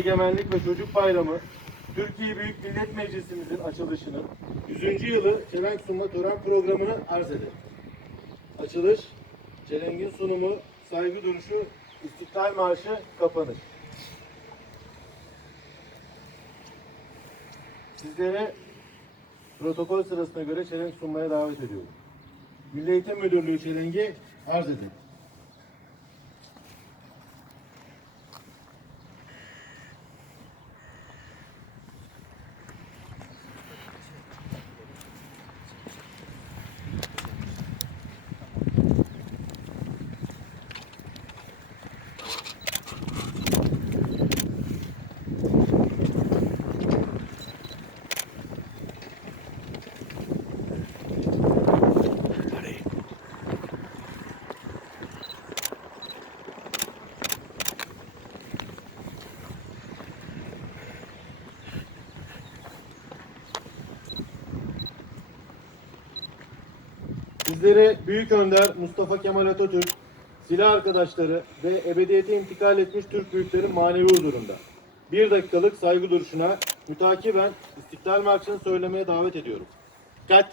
Egemenlik ve Çocuk Bayramı, Türkiye Büyük Millet Meclisimizin açılışının 100. yılı çelenk sunma tören programını arz eder. Açılış, çelengin sunumu, saygı duruşu, İstiklal Marşı kapanır. Sizlere protokol sırasına göre çelenk sunmaya davet ediyorum. Milli Eğitim Müdürlüğü çelengi arz edin. Sizlere Büyük Önder Mustafa Kemal Atatürk, silah arkadaşları ve ebediyete intikal etmiş Türk büyüklerin manevi huzurunda bir dakikalık saygı duruşuna mütakiben İstiklal Marşı'nı söylemeye davet ediyorum. Dikkat!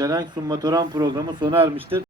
Çelenk sunma programı sona ermiştir.